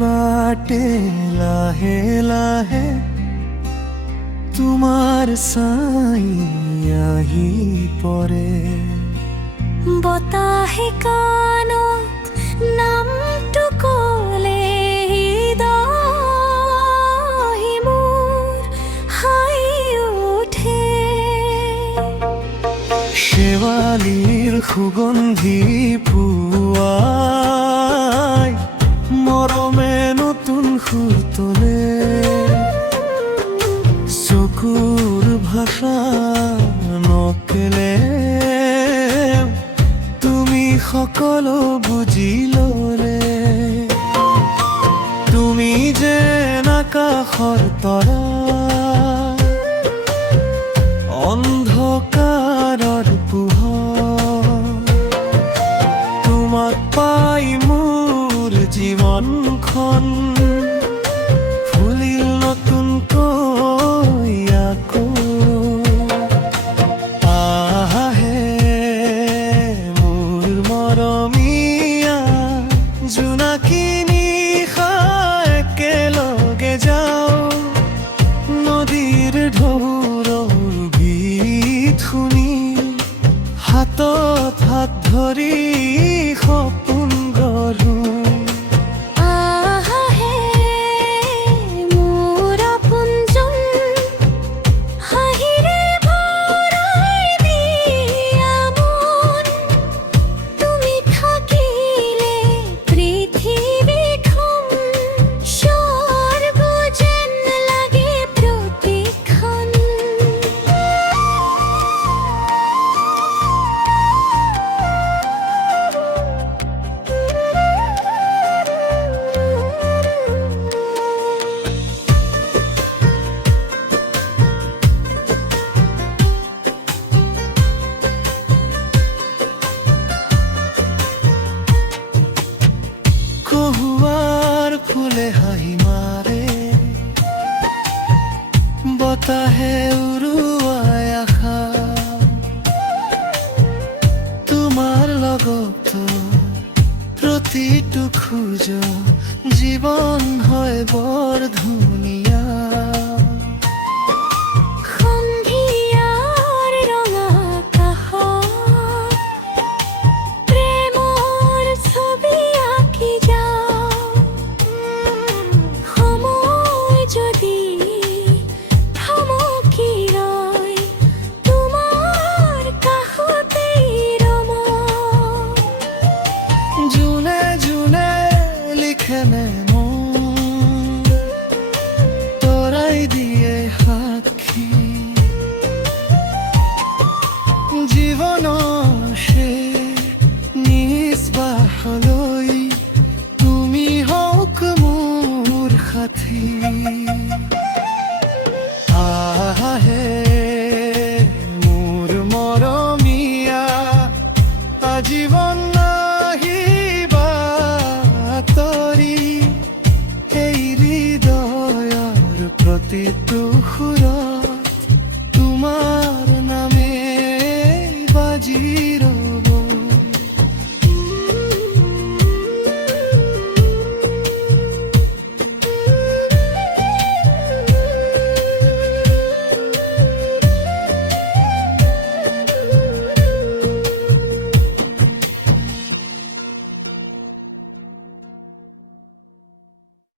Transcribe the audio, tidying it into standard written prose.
বাটে লাহে লাহে তোমাৰ চাই আহি পৰে। বতাহে কাণত নামটো ক'লে হৃদয় মোৰ হাঁহি উঠে। শেৱালিৰ সুগন্ধি পুৱাই মৰমে নতুন সুৰ তোলে। চকুৰ ভাষা নকলে তুমি সকলো বুজি ল'লে। তুমি যেন আকাশৰ তৰা, অন্ধকাৰৰ পোহৰ। তোমাক পাই মোৰ জীৱনখন ফুলিল নতুনকৈ আকৌ। আহে মোৰ মৰমীয়া জোনাকী নিশা, একেলগে যাওঁ নদীৰ ঢৌৰৰ গীত শুনি। হাতত হাত ধৰি সপোন গঢ়ো। আহে মোৰ আপোনজন, হাঁহিৰে ভৰাই দিয়া মন। তুমি থাকিলে পৃথিৱীখন স্বৰ্গ যেন লাগে প্ৰতিক্ষণ। কহুৱাৰ ফুলে হাঁহি মাৰে, বতাহে উৰুৱাই আশা। তোমাৰ লগত প্ৰতিটো খোজ জীৱন হয় বৰ ধুনীয়া। সন্ধিয়াৰ ৰঙা আকাশত প্ৰেমৰ ছবি আঁকি যাওঁ। সময় যদি থমকি ৰয়, তোমাৰ কাষতেই ৰ'ম। জোনে জোনে লিখেনে মন, তৰাই দিয়ে সাক্ষী। জীৱনৰ